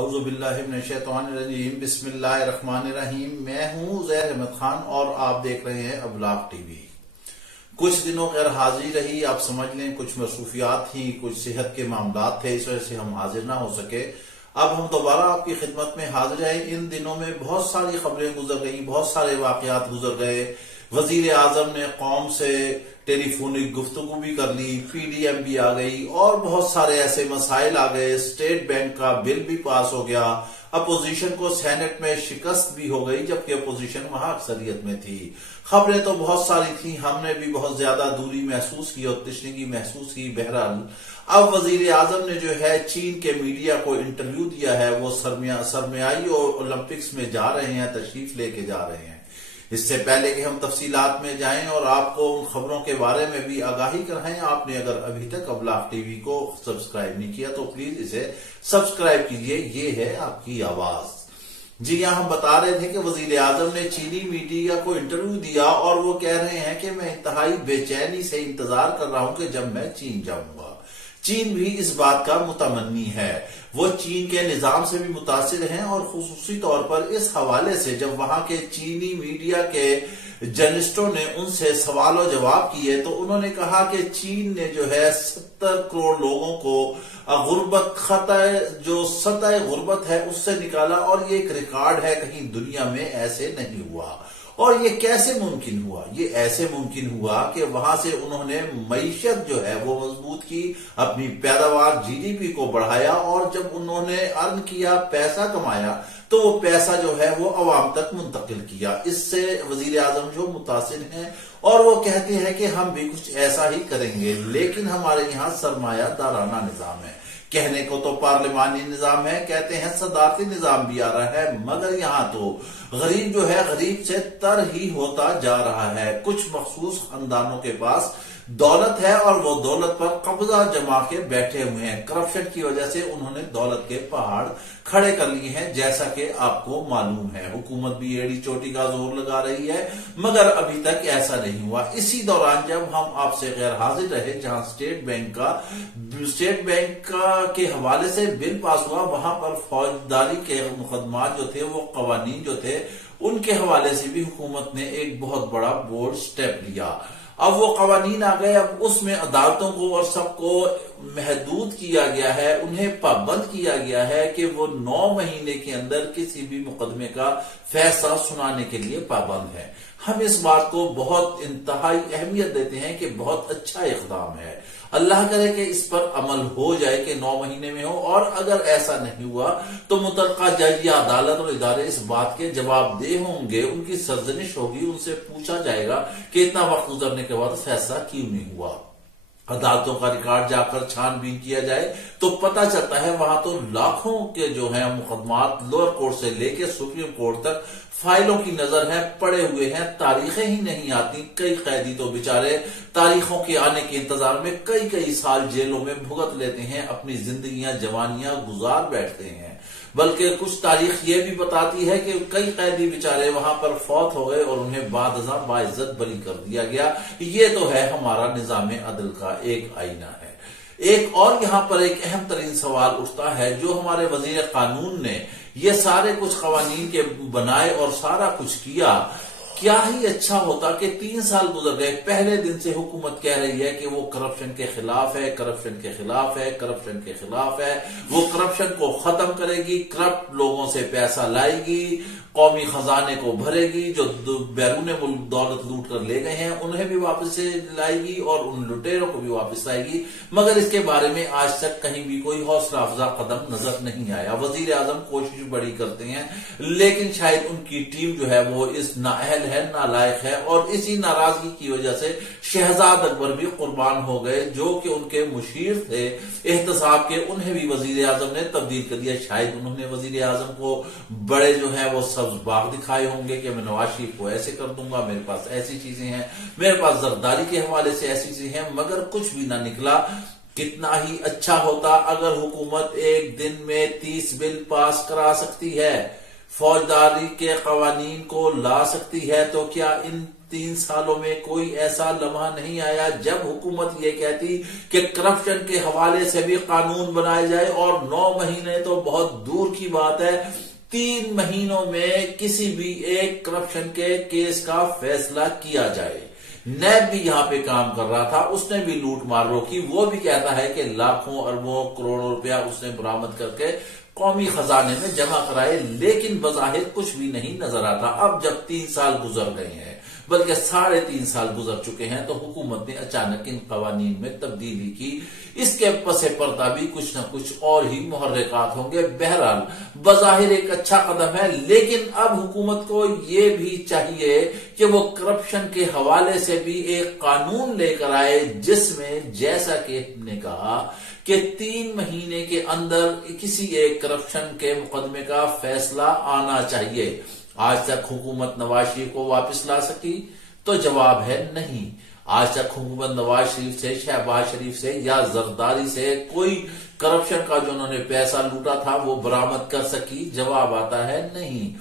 اعوذ باللہ من الشیطان الرجیم، بسم اللہ الرحمن الرحیم۔ میں ہوں زہر احمد خان اور آپ دیکھ رہے ہیں ابلاغ ٹی وی۔ کچھ دنوں غیر حاضری رہی، آپ سمجھ لیں کچھ مصروفیات تھیں، کچھ صحت کے معاملات تھے، اس وجہ سے ہم حاضر نہ ہو سکے۔ اب ہم دوبارہ آپ کی خدمت میں حاضر ہیں۔ ان دنوں میں بہت ساری خبریں گزر گئیں، بہت سارے واقعات گزر گئے۔ وزیر اعظم نے قوم سے ٹیلی فونک گفتگو بھی کر لی، پی ڈی ایم بھی آ گئی اور بہت سارے ایسے مسائل آ گئے۔ اسٹیٹ بینک کا بل بھی پاس ہو گیا، اپوزیشن کو سینٹ میں شکست بھی ہو گئی جبکہ اپوزیشن وہاں اکثریت میں تھی۔ خبریں تو بہت ساری تھیں، ہم نے بھی بہت زیادہ دوری محسوس کی اور تشنگی محسوس کی۔ بہرحال اب وزیر اعظم نے جو ہے چین کے میڈیا کو انٹرویو دیا ہے، وہ سرمیائی اور اولمپکس میں جا رہے ہیں، تشریف لے کے جا رہے ہیں۔ اس سے پہلے کہ ہم تفصیلات میں جائیں اور آپ کو ان خبروں کے بارے میں بھی آگاہی کرائیں، آپ نے اگر ابھی تک ابلاغ ٹی وی کو سبسکرائب نہیں کیا تو پلیز اسے سبسکرائب کیجئے، یہ ہے آپ کی آواز۔ جی ہاں، ہم بتا رہے تھے کہ وزیر اعظم نے چینی میڈیا کو انٹرویو دیا اور وہ کہہ رہے ہیں کہ میں انتہائی بے چینی سے انتظار کر رہا ہوں کہ جب میں چین جاؤں گا۔ چین بھی اس بات کا متمنی ہے، وہ چین کے نظام سے بھی متاثر ہیں اور خصوصی طور پر اس حوالے سے جب وہاں کے چینی میڈیا کے جرنلسٹوں نے ان سے سوال و جواب کیے تو انہوں نے کہا کہ چین نے جو ہے 70 کروڑ لوگوں کو سطح غربت ہے اس سے نکالا اور یہ ایک ریکارڈ ہے، کہیں دنیا میں ایسے نہیں ہوا۔ اور یہ کیسے ممکن ہوا؟ یہ ایسے ممکن ہوا کہ وہاں سے انہوں نے معیشت جو ہے وہ مضبوط کی، اپنی پیداوار جی ڈی پی کو بڑھایا اور جب انہوں نے ارن کیا، پیسہ کمایا تو وہ پیسہ جو ہے وہ عوام تک منتقل کیا۔ اس سے وزیر اعظم جو متاثر ہیں اور وہ کہتے ہیں کہ ہم بھی کچھ ایسا ہی کریں گے، لیکن ہمارے یہاں سرمایہ دارانہ نظام ہے۔ کہنے کو تو پارلیمانی نظام ہے، کہتے ہیں صدارتی نظام بھی آ رہا ہے، مگر یہاں تو غریب جو ہے غریب سے تر ہی ہوتا جا رہا ہے۔ کچھ مخصوص خاندانوں کے پاس دولت ہے اور وہ دولت پر قبضہ جما کے بیٹھے ہوئے ہیں۔ کرپشن کی وجہ سے انہوں نے دولت کے پہاڑ کھڑے کر لیے ہیں، جیسا کہ آپ کو معلوم ہے۔ حکومت بھی ایڑی چوٹی کا زور لگا رہی ہے مگر ابھی تک ایسا نہیں ہوا۔ اسی دوران جب ہم آپ سے غیر حاضر رہے، جہاں اسٹیٹ بینک کے حوالے سے بل پاس ہوا، وہاں پر فوجداری کے مقدمات جو تھے، وہ قوانین جو تھے، ان کے حوالے سے بھی حکومت نے ایک بہت بڑا بولڈ سٹیپ لیا۔ اب وہ قوانین آ گئے، اب اس میں عدالتوں کو اور سب کو محدود کیا گیا ہے، انہیں پابند کیا گیا ہے کہ وہ 9 مہینے کے اندر کسی بھی مقدمے کا فیصلہ سنانے کے لیے پابند ہے۔ ہم اس بات کو بہت انتہائی اہمیت دیتے ہیں کہ بہت اچھا اقدام ہے۔ اللہ کرے کہ اس پر عمل ہو جائے کہ 9 مہینے میں ہو، اور اگر ایسا نہیں ہوا تو متعلقہ جج یا عدالت اور ادارے اس بات کے جواب دہ ہوں گے، ان کی سرزنش ہوگی، ان سے پوچھا جائے گا کہ اتنا وقت گزرنے کے بعد فیصلہ کیوں نہیں ہوا۔ عدالتوں کا ریکارڈ جا کر چھان بین کیا جائے تو پتہ چلتا ہے وہاں تو لاکھوں کے جو ہیں مقدمات لوور کورٹ سے لے کے سپریم کورٹ تک فائلوں کی نظر ہے، پڑے ہوئے ہیں، تاریخیں ہی نہیں آتی۔ کئی قیدی تو بیچارے تاریخوں کے آنے کے انتظار میں کئی سال جیلوں میں بھگت لیتے ہیں، اپنی زندگیاں جوانیاں گزار بیٹھتے ہیں۔ بلکہ کچھ تاریخ یہ بھی بتاتی ہے کہ کئی قیدی بیچارے وہاں پر فوت ہو گئے اور انہیں بعد ازاں باعزت بری کر دیا گیا۔ یہ تو ہے ہمارا نظام عدل کا ایک آئینہ ہے۔ ایک اور یہاں پر ایک اہم ترین سوال اٹھتا ہے، جو ہمارے وزیر قانون نے یہ سارے کچھ قوانین کے بنائے اور سارا کچھ کیا ہی اچھا ہوتا کہ 3 سال گزر گئے، پہلے دن سے حکومت کہہ رہی ہے کہ وہ کرپشن کے خلاف ہے، کرپشن کے خلاف ہے، کرپشن کے خلاف ہے، وہ کرپشن کو ختم کرے گی، کرپٹ لوگوں سے پیسہ لائے گی، قومی خزانے کو بھرے گی، جو بیرون ملک دولت لوٹ کر لے گئے ہیں انہیں بھی واپس سے لائے گی اور ان لٹیروں کو بھی واپس لائے گی، مگر اس کے بارے میں آج تک کہیں بھی کوئی حوصلہ افزا قدم نظر نہیں آیا۔ وزیر اعظم کوشش بڑی کرتے ہیں لیکن شاید ان کی ٹیم جو ہے وہ اس نااہل ہے، نالائق ہے، اور اسی ناراضگی کی وجہ سے شہزاد اکبر بھی قربان ہو گئے، جو کہ ان کے مشیر تھے احتساب کے، انہیں بھی وزیر اعظم نے تبدیل کر دیا۔ شاید انہوں نے وزیر اعظم کو بڑے جو ہے وہ سبز باغ دکھائے ہوں گے کہ میں نواز شریف کو ایسے کر دوں گا، میرے پاس ایسی چیزیں ہیں، میرے پاس زرداری کے حوالے سے ایسی چیزیں ہیں، مگر کچھ بھی نہ نکلا۔ کتنا ہی اچھا ہوتا اگر حکومت ایک دن میں 30 بل پاس کرا سکتی ہے، فوجداری کے قوانین کو لا سکتی ہے، تو کیا ان 3 سالوں میں کوئی ایسا لمحہ نہیں آیا جب حکومت یہ کہتی کہ کرپشن کے حوالے سے بھی قانون بنائے جائے، اور 9 مہینے تو بہت دور کی بات ہے، 3 مہینوں میں کسی بھی ایک کرپشن کے کیس کا فیصلہ کیا جائے۔ نیب بھی یہاں پہ کام کر رہا تھا، اس نے بھی لوٹ مار روکی، وہ بھی کہتا ہے کہ لاکھوں اربوں کروڑوں روپیہ اس نے برآمد کر کے قومی خزانے میں جمع کرائے، لیکن بظاہر کچھ بھی نہیں نظر آتا۔ اب جب 3 سال گزر گئے ہیں، بلکہ 3.5 سال گزر چکے ہیں، تو حکومت نے اچانک ان قوانین میں تبدیلی کی۔ اس کے پس پردہ بھی کچھ نہ کچھ اور ہی محرکات ہوں گے۔ بہرحال بظاہر ایک اچھا قدم ہے، لیکن اب حکومت کو یہ بھی چاہیے کہ وہ کرپشن کے حوالے سے بھی ایک قانون لے کر آئے، جس میں جیسا کہ ہم نے کہا کہ 3 مہینے کے اندر کسی ایک کرپشن کے مقدمے کا فیصلہ آنا چاہیے۔ آج تک حکومت نواز شریف کو واپس لا سکی؟ تو جواب ہے نہیں۔ آج تک حکومت نواز شریف سے، شہباز شریف سے یا زرداری سے کوئی کرپشن کا جو انہوں نے پیسہ لوٹا تھا وہ برآمد کر سکی؟ جواب آتا ہے نہیں۔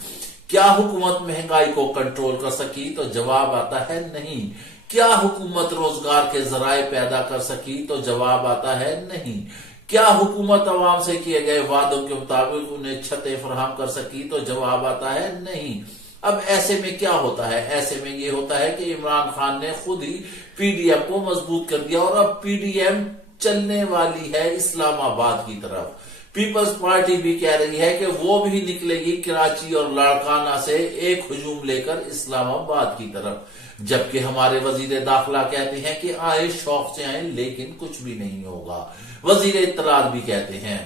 کیا حکومت مہنگائی کو کنٹرول کر سکی؟ تو جواب آتا ہے نہیں۔ کیا حکومت روزگار کے ذرائع پیدا کر سکی؟ تو جواب آتا ہے نہیں۔ کیا حکومت عوام سے کیے گئے وعدوں کے مطابق انہیں چھتیں فراہم کر سکی؟ تو جواب آتا ہے نہیں۔ اب ایسے میں کیا ہوتا ہے؟ ایسے میں یہ ہوتا ہے کہ عمران خان نے خود ہی پی ڈی ایم کو مضبوط کر دیا، اور اب پی ڈی ایم چلنے والی ہے اسلام آباد کی طرف۔ پیپلز پارٹی بھی کہہ رہی ہے کہ وہ بھی نکلے گی کراچی اور لاڑکانہ سے ایک ہجوم لے کر اسلام آباد کی طرف، جبکہ ہمارے وزیر داخلہ کہتے ہیں کہ آئے شوق سے آئیں، لیکن کچھ بھی نہیں ہوگا۔ وزیر اطلاعات بھی کہتے ہیں۔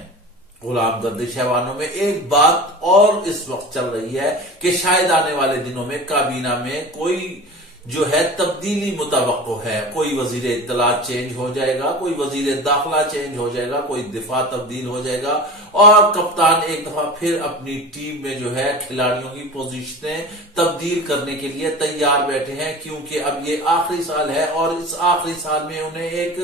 غلام گردش ایوانوں میں ایک بات اور اس وقت چل رہی ہے کہ شاید آنے والے دنوں میں کابینہ میں کوئی جو ہے تبدیلی متوقع ہے۔ کوئی وزیر اطلاعات چینج ہو جائے گا، کوئی وزیر داخلہ چینج ہو جائے گا، کوئی دفاع تبدیل ہو جائے گا، اور کپتان ایک دفعہ پھر اپنی ٹیم میں جو ہے کھلاڑیوں کی پوزیشنیں تبدیل کرنے کے لیے تیار بیٹھے ہیں، کیونکہ اب یہ آخری سال ہے، اور اس آخری سال میں انہیں ایک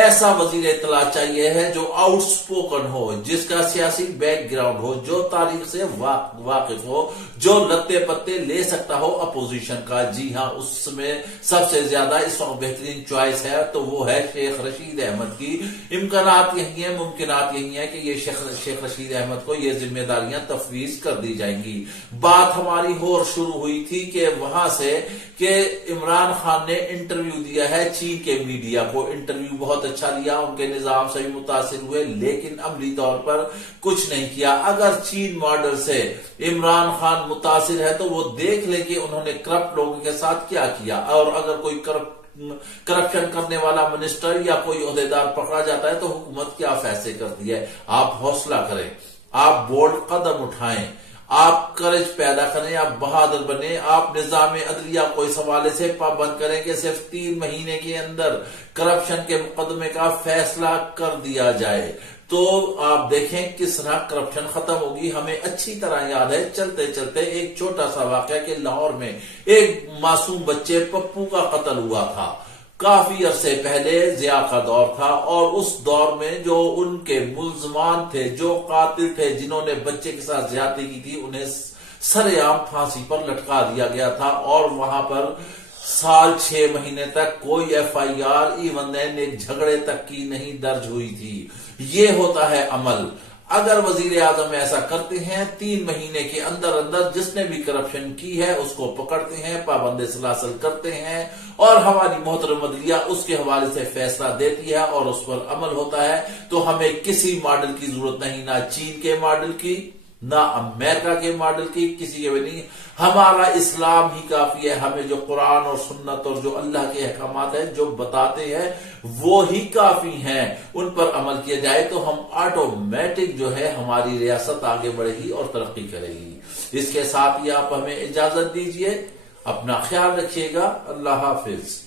ایسا وزیر اطلاعات چاہیے ہے جو آؤٹ سپوکن ہو، جس کا سیاسی بیک گراؤنڈ ہو، جو تاریخ سے واقف ہو، جو لتے پتے لے سکتا ہو اپوزیشن کا۔ جی ہاں، اس میں سب سے زیادہ اس وقت بہترین چوائس ہے تو وہ ہے شیخ رشید احمد کی۔ امکانات یہی ہیں، ممکنات یہی ہیں کہ یہ شیخ رشید احمد کو یہ ذمہ داریاں تفویض کر دی جائیں گی۔ بات ہماری اور شروع ہوئی تھی کہ وہاں سے کہ عمران خان نے انٹرویو دیا ہے چین کے میڈیا کو، انٹرویو بہت اچھا لیا، ان کے نظام سے بھی متاثر ہوئے، لیکن عملی طور پر کچھ نہیں کیا۔ اگر چین ماڈل سے عمران خان متاثر ہے تو وہ دیکھ لے کہ انہوں نے کرپٹ لوگوں کے ساتھ کیا کیا، اور اگر کوئی کرپشن کرنے والا منسٹر یا کوئی عہدیدار پکڑا جاتا ہے تو حکومت کیا فیصلے کرتی ہے۔ آپ حوصلہ کریں، آپ بولڈ قدم اٹھائیں، آپ کرج پیدا کریں، آپ بہادر بنیں، آپ نظام عدلیہ کو اس حوالے سے پابند کریں کہ صرف 3 مہینے کے اندر کرپشن کے مقدمے کا فیصلہ کر دیا جائے، تو آپ دیکھیں کس طرح کرپشن ختم ہوگی۔ ہمیں اچھی طرح یاد ہے چلتے چلتے ایک چھوٹا سا واقعہ کہ لاہور میں ایک معصوم بچے پپو کا قتل ہوا تھا، کافی عرصے پہلے ضیاء کا دور تھا، اور اس دور میں جو ان کے ملزمان تھے، جو قاتل تھے، جنہوں نے بچے کے ساتھ زیادتی کی تھی، انہیں سر عام پھانسی پر لٹکا دیا گیا تھا، اور وہاں پر 6 مہینے تک کوئی ایف آئی آر ایون ایک جھگڑے تک کی نہیں درج ہوئی تھی۔ یہ ہوتا ہے عمل۔ اگر وزیر اعظم ایسا کرتے ہیں، 3 مہینے کے اندر اندر جس نے بھی کرپشن کی ہے اس کو پکڑتے ہیں، پابند سلاسل کرتے ہیں، اور ہماری محترم عدلیہ اس کے حوالے سے فیصلہ دیتی ہے اور اس پر عمل ہوتا ہے، تو ہمیں کسی ماڈل کی ضرورت نہیں، نہ چین کے ماڈل کی، نہ امریکہ کے ماڈل کی، کسی کے بھی نہیں۔ ہمارا اسلام ہی کافی ہے، ہمیں جو قرآن اور سنت اور جو اللہ کے احکامات ہیں جو بتاتے ہیں وہ ہی کافی ہیں، ان پر عمل کیا جائے تو ہم آٹومیٹک جو ہے ہماری ریاست آگے بڑھے گی اور ترقی کرے گی۔ اس کے ساتھ ہی آپ ہمیں اجازت دیجئے، اپنا خیال رکھیے گا، اللہ حافظ۔